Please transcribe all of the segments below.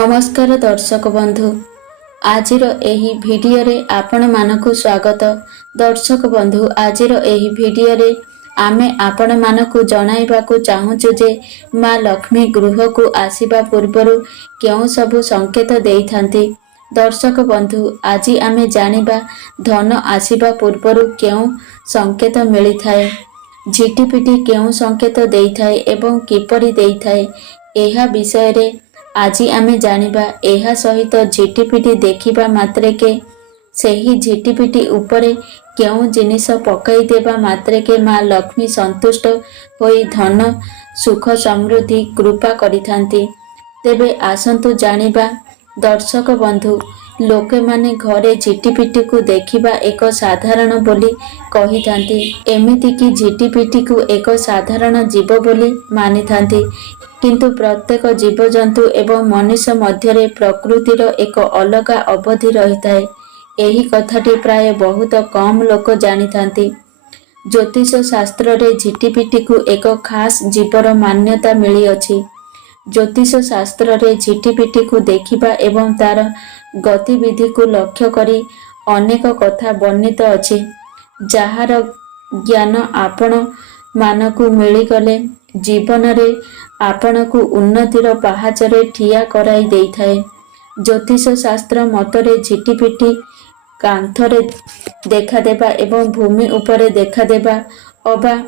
नमस्कार दर्शक बंधु आजिर एही भिडियो रे आपण मानकु स्वागत। दर्शक बंधु आजिर एही भिडियो रे आमे आपण मानकु जणाइबाकु चाहुचु जे माँ लक्ष्मी गृह को आसीबा पूर्वरु केउ सबु संकेत देइथांती। दर्शक बंधु आजि आमे जानिबा धन आसीबा पूर्वरु केउ संकेत मिलिथाए, झिटिपिटी केउ संकेत देइथाए एवं किपरि देइथाए एहा विषय रे आजि आमे जानिबा। एहा सहित झिटिपिटी देखिबा मात्रेके सेही झिटिपिटी उपरे केउ जिनिस पकाई देबा मात्रेके माँ लक्ष्मी संतुष्ट होई धन सुख समृद्धि कृपा करिथांती। तेबे आसंतु जानिबा। दर्शक बंधु लोके माने घरे झिटिपिटी को देखिबा एक साधारण बोली कहिथांती, एमिति कि झिटिपिटी को एक साधारण जीव बोली मानिथांती। किंतु प्रत्येक जीवजंतु एवं मनुष्य मध्यरे प्रकृतिर एक अलगा अवधि रही थाए। एही कथाटी प्राय बहुत कम लोक जानिथांती। ज्योतिष शास्त्र रे झिटिपिटी को एक खास जीवर मान्यता मिली अछि। ज्योतिष शास्त्र रे झिटिपिटी को देखिबा एवं तार गतिविधि को लक्ष्य करी अनेक कथा वर्णित अछि, जाहार ज्ञान आपण मानकु मिली गले जीवन रे आपणकु उन्नतिर पाहाचरे ठिया कराई देइथाए। ज्योतिष शास्त्र मतरे झिटिपिटी कांथरे देखादेबा एवं भूमि उपरे देखादेबा अबा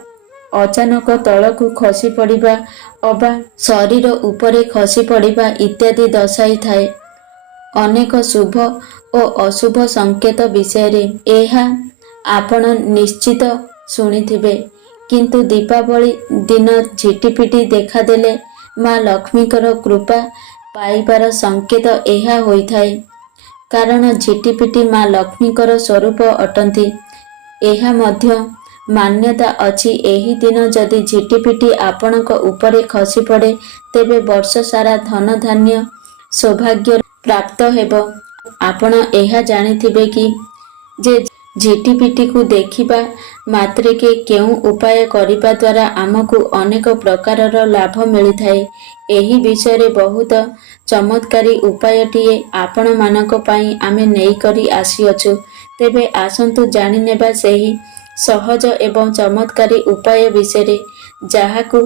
अचानक तळकु खसी पड़िबा अबा शरीर उपरे खसी पड़िबा इत्यादि दर्शाई थाए अनेक शुभ और अशुभ संकेत विषय रे। एहा आपण निश्चित शुणिथिबे। किंतु दीपावली दिन झिटिपिटी देखादेले माँ लक्ष्मीकर कृपा पाइबार संकेत एहा होइथाए, कारण झिटिपिटी माँ लक्ष्मीकर स्वरूप अटंती। एहा मध्य मान्यता अछि एही दिन जदि झिटिपिटी आपणक उपरे खसी पड़े तेबे वर्ष सारा धन धान्य सौभाग्य प्राप्त हेब। आपण एहा जानिथिबे कि जे झिटिपिटी को देखिबा मात्रेके केउ उपाय करिबा द्वारा आमको अनेक प्रकारर लाभ मिलिथाए। एही विषय रे बहुत चमत्कारी उपायटिए आपण मानक पई आमे नेई करी आसीअछु। तेबे आसंतु जानि नेबा सेही सहज एवं चमत्कारी उपाय विषय रे, जाहाकु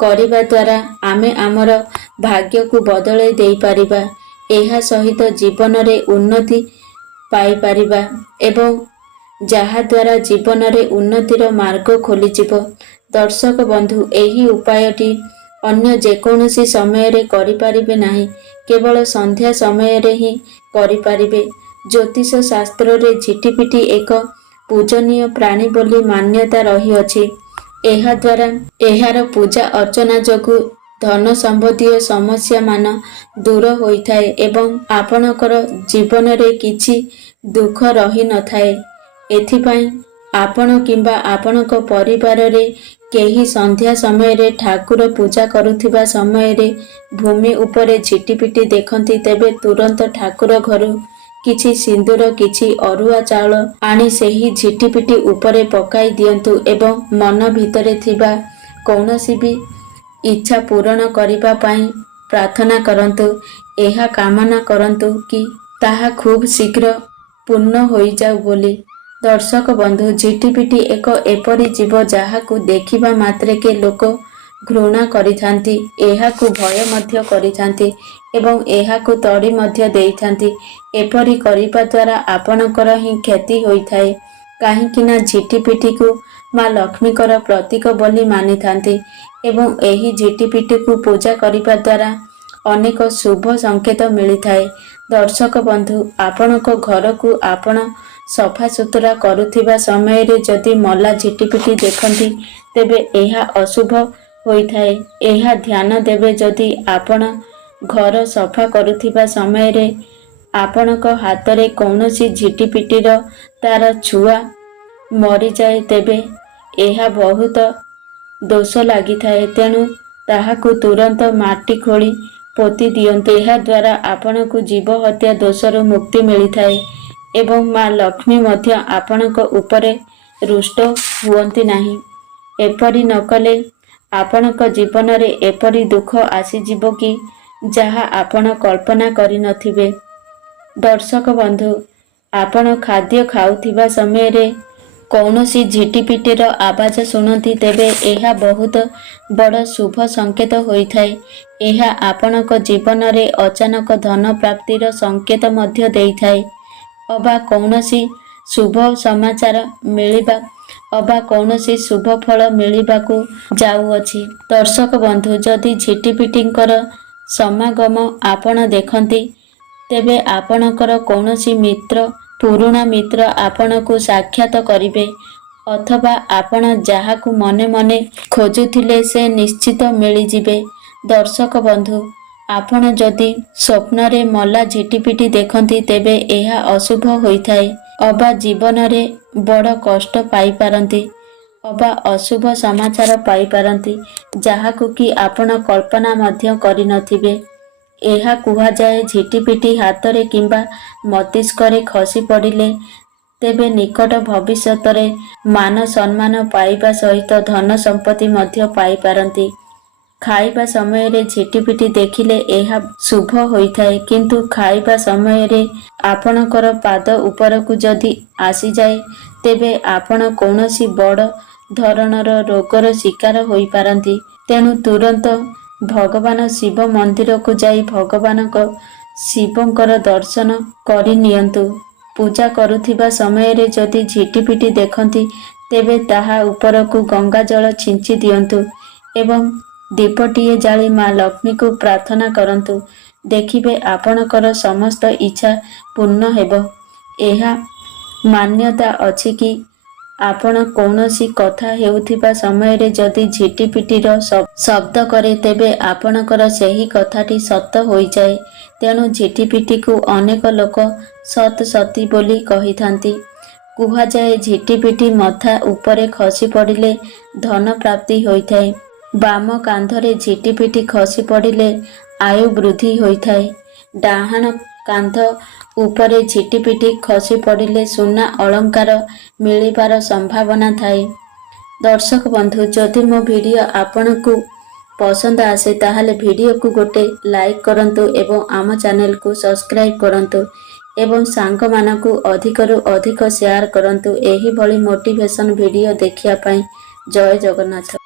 करिबा द्वारा आमे आमर भाग्य को बदलै देई पारिबा। एहा सहित जीवन रे उन्नति पाई पारिबा एवं जहा द्वारा जीवन रे उन्नतिर मार्ग खोलिजिब। दर्शक बंधु एही उपायटी अन्य जेकोनोसी समय रे करि पारिबे नाही, केवल संध्या समय रे ही करि पारिबे। ज्योतिष शास्त्र रे झिटिपिटी एक पूजनीय प्राणी बोली मान्यता रही अछि। एहा द्वारा एहार पूजा अर्चना जोगु धन संबंधी समस्या मान दूर होइथाए एवं आपणकर जीवन रे किछि दुख रही न थाए। एथिपाई आपण किंबा आपणक परिवार रे केही संध्या समय रे ठाकुर पूजा करुथिबा समय रे भूमि उपरे झिटिपिटी देखंती तेबे तुरंत ठाकुर घरु किछि सिंदूर किछि अरुआ चाउल आनी सेही झिटिपिटी उपरे पकाई दियंतु एवं मन भितरे थिबा कौनसी भी इच्छा पूर्ण करिबा पाई प्रार्थना करंतु। एहा कामना करंतु कि ताहा खूब शीघ्र पूर्ण होई जाउ बोली। दर्शक बंधु झिटिपिटी एक एपरी जीव जाहाकु देखिबा मात्रेके लोक घृणा करिथांती, एहाकु भय मध्य करिथांती एवं एहाकु तड़ी मध्य देइथांती। एपरी करिबा द्वारा आपणकर ही क्षति होइथाए, काहींकिना झिटिपिटी को माँ लक्ष्मीकर प्रतीक बोली मानिथांती एवं एही झिटिपिटी को पूजा करिबा द्वारा अनेक शुभ संकेत मिलिथाए। दर्शक बंधु आपणक घर को आपण सफा सुतरा करुथिबा समय रे जदि मला झिटिपिटी देखंती तेबे एहा अशुभ होइथाए। एहा ध्यान देबे जदि आपण घर सफा करुथिबा समय रे आपणक हातरे कौनसी झिटिपिटीर तार छुआ मरी जाए तेबे एहा बहुत दोष लागिथाए, तेणु ताहाकु तुरंत माटी खोली पोती दियंतु। एहा द्वारा आपणकु जीव हत्या दोषरु मुक्ति मिलिथाए एवं माँ लक्ष्मी मध्य आपणक उपरे रुष्ट हुअंती नाही। एपरी न कले आपणक जीवन रे एपरी दुख आसीजिबो कि ଯାହା ଆପଣ କଳ୍ପନା କରିନଥିବେ। ଦର୍ଶକ ବନ୍ଧୁ, ଆପଣ ଖାଦ୍ୟ ଖାଉଥିବା ସମୟରେ କୌଣସି ଝିଟିପିଟିର ଆବାଜ ଶୁଣନ୍ତି ତେବେ ଏହା ବହୁତ ବଡ଼ ଶୁଭ ସଂକେତ ହୋଇଥାଏ। ଏହା ଆପଣଙ୍କ ଜୀବନରେ ଅଚାନକ ଧନ ପ୍ରାପ୍ତିର ସଂକେତ ମଧ୍ୟ ଦେଇଥାଏ। ଅବା କୌଣସି ଶୁଭ ସମାଚାର ମିଳିବା ଅବା କୌଣସି ଶୁଭ ଫଳ ମିଳିବାକୁ ଯାଉଅଛି। ଦର୍ଶକ ବନ୍ଧୁ, ଯଦି ଝିଟିପିଟିଙ୍କର ସମାଗମ ଆପଣ ଦେଖନ୍ତି ତେବେ ଆପଣଙ୍କର କୌଣସି ମିତ୍ର, ପୁରୁଣା ମିତ୍ର ଆପଣଙ୍କୁ ସାକ୍ଷାତ କରିବେ ଅଥବା ଆପଣ ଯାହାକୁ ମନେ ମନେ ଖୋଜୁଥିଲେ ସେ ନିଶ୍ଚିତ ମିଳିଯିବେ। ଦର୍ଶକ ବନ୍ଧୁ, ଆପଣ ଯଦି ସ୍ୱପ୍ନରେ ମଲା ଝିଟିପିଟି ଦେଖନ୍ତି ତେବେ ଏହା ଅଶୁଭ ହୋଇଥାଏ। ଅବା ଜୀବନରେ ବଡ଼ କଷ୍ଟ ପାଇପାରନ୍ତି ଅବା ଅଶୁଭ ସମାଚାର ପାଇପାରନ୍ତି ଯାହାକୁ କି ଆପଣ କଳ୍ପନା ମଧ୍ୟ କରିନଥିବେ। ଏହା କୁହାଯାଏ ଝିଟିପିଟି ହାତରେ କିମ୍ବା ମସ୍ତିଷ୍କରେ ଖସି ପଡ଼ିଲେ ତେବେ ନିକଟ ଭବିଷ୍ୟତରେ ମାନ ସମ୍ମାନ ପାଇବା ସହିତ ଧନ ସମ୍ପତ୍ତି ମଧ୍ୟ ପାଇପାରନ୍ତି। ଖାଇବା ସମୟରେ ଝିଟିପିଟି ଦେଖିଲେ ଏହା ଶୁଭ ହୋଇଥାଏ, କିନ୍ତୁ ଖାଇବା ସମୟରେ ଆପଣଙ୍କର ପାଦ ଉପରକୁ ଯଦି ଆସିଯାଏ ତେବେ ଆପଣ କୌଣସି ବଡ଼ ଧରଣର ରୋଗର ଶିକାର ହୋଇପାରନ୍ତି। ତେଣୁ ତୁରନ୍ତ ଭଗବାନ ଶିବ ମନ୍ଦିରକୁ ଯାଇ ଭଗବାନଙ୍କ ଶିବଙ୍କର ଦର୍ଶନ କରିନିଅନ୍ତୁ। ପୂଜା କରୁଥିବା ସମୟରେ ଯଦି ଝିଟିପିଟି ଦେଖନ୍ତି ତେବେ ତାହା ଉପରକୁ ଗଙ୍ଗାଜଳ ଛିଞ୍ଚି ଦିଅନ୍ତୁ ଏବଂ ଦୀପଟିଏ ଜାଳି ମା ଲକ୍ଷ୍ମୀଙ୍କୁ ପ୍ରାର୍ଥନା କରନ୍ତୁ। ଦେଖିବେ ଆପଣଙ୍କର ସମସ୍ତ ଇଚ୍ଛା ପୂର୍ଣ୍ଣ ହେବ। ଏହା ମାନ୍ୟତା ଅଛି କି ଆପଣ କୌଣସି କଥା ହେଉଥିବା ସମୟରେ ଯଦି ଝିଟିପିଟିର ଶବ୍ଦ କରେ ତେବେ ଆପଣଙ୍କର ସେହି କଥାଟି ସତ ହୋଇଯାଏ। ତେଣୁ ଝିଟିପିଟିକୁ ଅନେକ ଲୋକ ସତ୍ ସତୀ ବୋଲି କହିଥାନ୍ତି। କୁହାଯାଏ ଝିଟିପିଟି ମଥା ଉପରେ ଖସି ପଡ଼ିଲେ ଧନ ପ୍ରାପ୍ତି ହୋଇଥାଏ। ବାମ କାନ୍ଧରେ ଝିଟିପିଟି ଖସି ପଡ଼ିଲେ ଆୟୁ ବୃଦ୍ଧି ହୋଇଥାଏ। ଡାହାଣ କାନ୍ଧ ଉପରେ ଝିଟିପିଟି ଖସି ପଡ଼ିଲେ ସୁନା ଅଳଙ୍କାର ମିଳିବାର ସମ୍ଭାବନା ଥାଏ। ଦର୍ଶକ ବନ୍ଧୁ, ଯଦି ମୋ ଭିଡ଼ିଓ ଆପଣଙ୍କୁ ପସନ୍ଦ ଆସେ ତାହେଲେ ଭିଡ଼ିଓକୁ ଗୋଟେ ଲାଇକ୍ କରନ୍ତୁ ଏବଂ ଆମ ଚ୍ୟାନେଲକୁ ସବସ୍କ୍ରାଇବ୍ କରନ୍ତୁ ଏବଂ ସାଙ୍ଗମାନଙ୍କୁ ଅଧିକରୁ ଅଧିକ ସେୟାର କରନ୍ତୁ। ଏହିଭଳି ମୋଟିଭେସନ ଭିଡ଼ିଓ ଦେଖିବା ପାଇଁ। ଜୟ ଜଗନ୍ନାଥ।